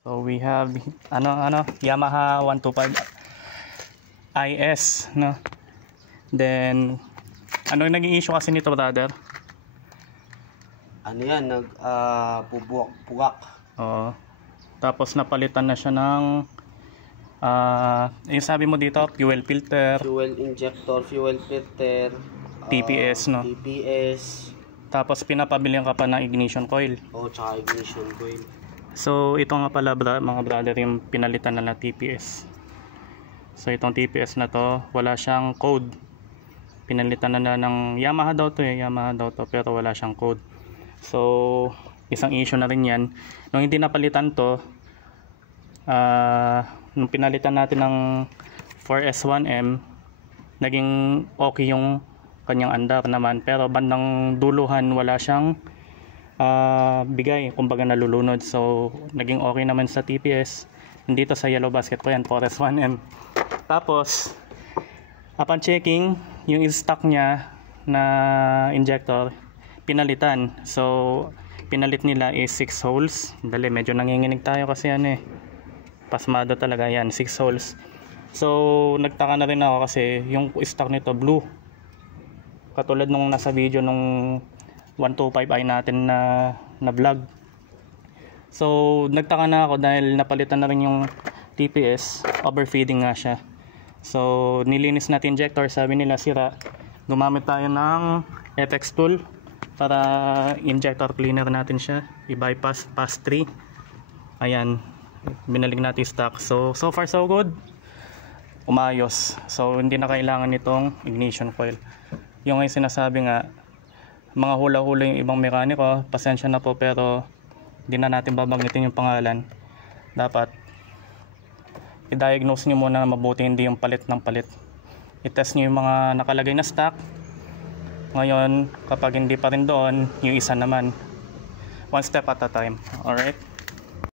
So we have Yamaha 125 IS, no. Then ano yung naging issue kasi nito, brother? Ano yan, pubuwak-puwak. Oo. Tapos napalitan na siya ng yung sabi mo dito, fuel filter, Fuel injector, fuel filter, TPS, no. TPS. Tapos pinapabilihan ka pa ng ignition coil. Tsaka ignition coil. So ito nga pala mga brother yung pinalitan na TPS. So itong TPS na to, wala siyang code. Pinalitan na ng Yamaha daw to pero wala siyang code. So isang issue na rin yan. Nung hindi napalitan to, nung pinalitan natin ng 4S1M, naging okay yung kanyang andar naman, pero bandang duluhan wala siyang bigay, kumbaga nalulunod. So naging okay naman sa TPS. Dito sa yellow basket ko yan, 4S1M. Tapos upon checking, yung stock niya na injector pinalitan. So pinalit nila is 6 holes. Dali, medyo nanginginig tayo kasi pasmado talaga yan, 6 holes. So nagtaka na rin ako kasi yung stock nito blue, katulad nung nasa video nung 125i natin na vlog. So nagtaka na ako dahil napalitan na rin yung TPS, overfeeding nga siya. So nilinis natin injector, sabi nila sira. Gumamit tayo ng FX tool para injector cleaner natin siya, i-bypass pass 3. Ayan, binalik natin stock. So far so good, umayos. So hindi na kailangan itong ignition coil. Yung ay sinasabi nga, mga hula-hula yung ibang mekaniko, pasensya na po, pero hindi na natin babanggitin yung pangalan. Dapat i-diagnose nyo muna mabuti, hindi yung palit ng palit. I-test nyo yung mga nakalagay na stock. Ngayon, kapag hindi pa rin doon, yung isa naman. One step at a time. Alright?